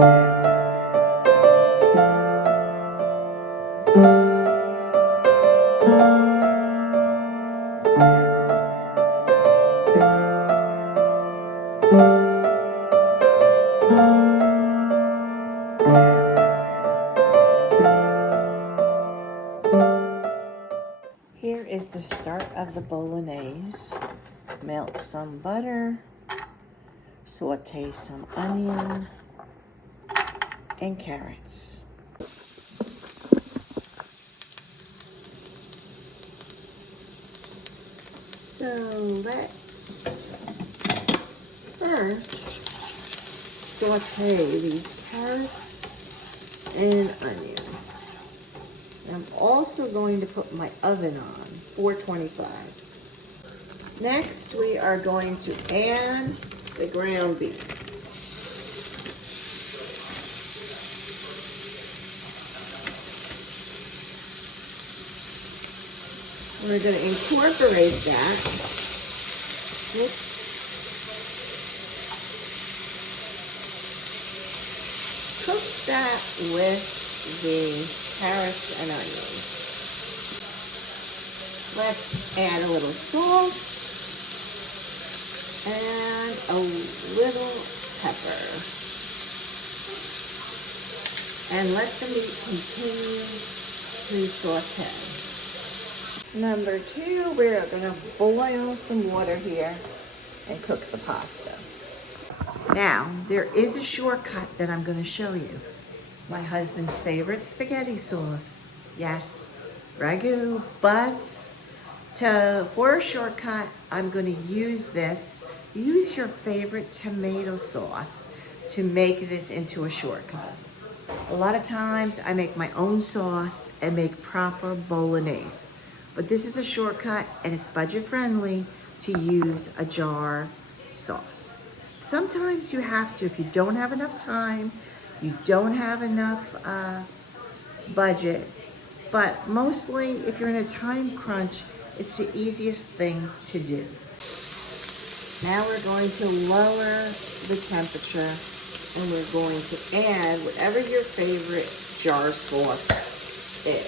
Here is the start of the bolognese. Melt some butter, saute some onion and carrots. So let's first saute these carrots and onions. I'm also going to put my oven on 425. Next, we are going to add the ground beef. We're going to incorporate that. Oops. Cook that with the carrots and onions. Let's add a little salt and a little pepper. And let the meat continue to saute. Number 2, we're going to boil some water here and cook the pasta. Now, there is a shortcut that I'm going to show you. My husband's favorite spaghetti sauce. Yes, ragu, but for a shortcut, I'm going to use this. Use your favorite tomato sauce to make this into a shortcut. A lot of times, I make my own sauce and make proper bolognese. But this is a shortcut and it's budget friendly to use a jar sauce. Sometimes you have to, if you don't have enough time, you don't have enough budget, but mostly if you're in a time crunch, it's the easiest thing to do. Now we're going to lower the temperature and we're going to add whatever your favorite jar sauce is.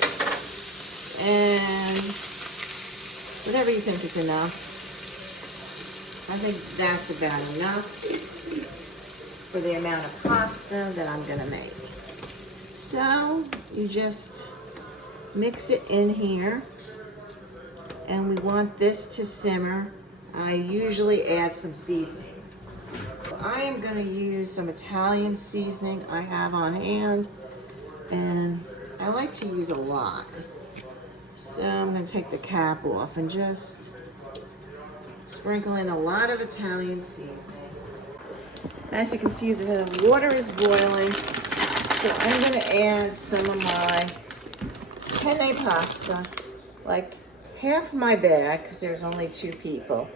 And whatever you think is enough. I think that's about enough for the amount of pasta that I'm gonna make. So you just mix it in here and we want this to simmer. I usually add some seasonings. I am gonna use some Italian seasoning I have on hand and I like to use a lot. So I'm going to take the cap off and just sprinkle in a lot of Italian seasoning. As you can see, the water is boiling, so I'm going to add some of my penne pasta, like half my bag, because there's only 2 people.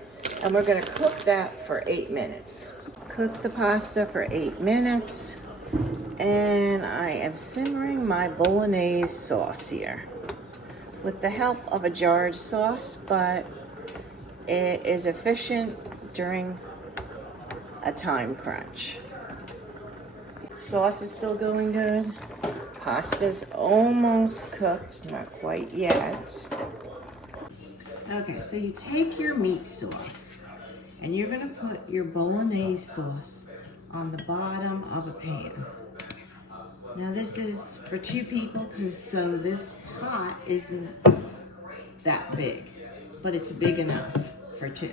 And we're going to cook that for 8 minutes. Cook the pasta for 8 minutes, and I am simmering my bolognese sauce here with the help of a jarred sauce, but it is efficient during a time crunch. Sauce is still going good. Pasta's almost cooked, not quite yet. Okay, so you take your meat sauce and you're gonna put your bolognese sauce on the bottom of a pan. Now this is for 2 people, so this pot isn't that big, but it's big enough for 2.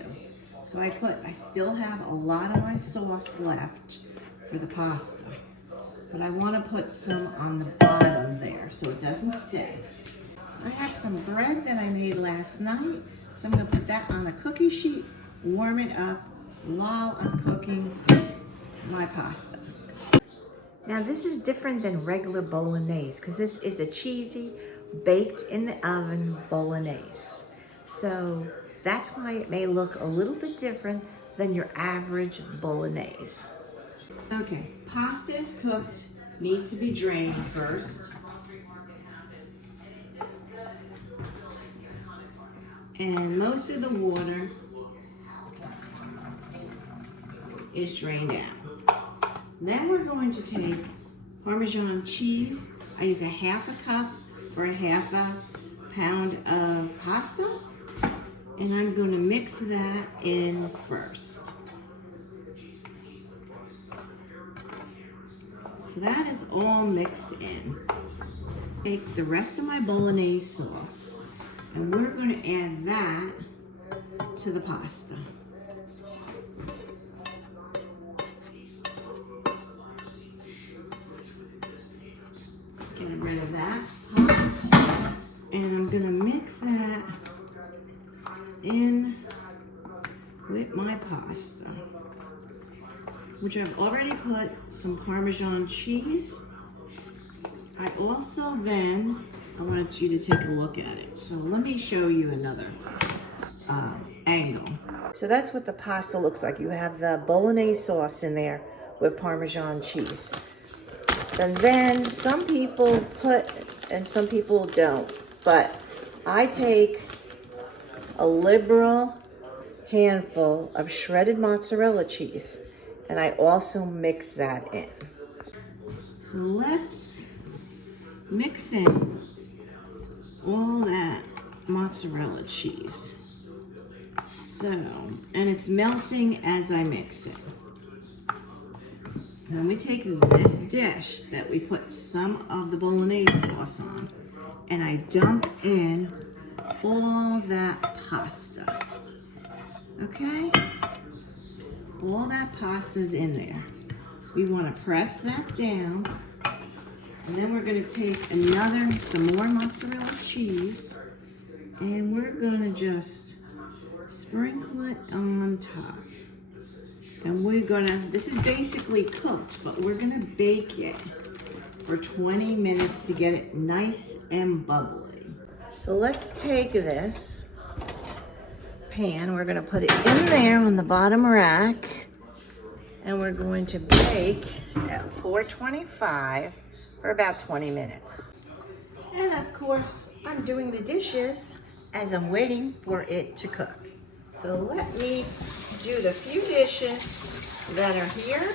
So I still have a lot of my sauce left for the pasta, but I want to put some on the bottom there so it doesn't stick. I have some bread that I made last night, so I'm going to put that on a cookie sheet, warm it up while I'm cooking my pasta. Now this is different than regular bolognese because this is a cheesy, baked in the oven bolognese. So that's why it may look a little bit different than your average bolognese. Okay, pasta is cooked, needs to be drained first. And most of the water is drained out. Then we're going to take Parmesan cheese. I use a half a cup for a half a pound of pasta. And I'm going to mix that in first. So that is all mixed in. Take the rest of my Bolognese sauce and we're going to add that to the pasta. Just getting rid of that part. And I'm going to mix that in with my pasta, which I've already put some Parmesan cheese. I also then, I wanted you to take a look at it. So let me show you another angle. So that's what the pasta looks like. You have the Bolognese sauce in there with Parmesan cheese. And then some people put, and some people don't, but I take a liberal handful of shredded mozzarella cheese and I also mix that in. So let's mix in all that mozzarella cheese. So, and it's melting as I mix it. Then we take this dish that we put some of the Bolognese sauce on and I dump in all that pasta. Okay? All that pasta's in there. We want to press that down. And then we're going to take some more mozzarella cheese. And we're going to just sprinkle it on top. And we're going to, this is basically cooked, but we're going to bake it for 20 minutes to get it nice and bubbly. So let's take this pan, we're going to put it in there on the bottom rack, and we're going to bake at 425 for about 20 minutes. And of course, I'm doing the dishes as I'm waiting for it to cook. So let me do the few dishes that are here.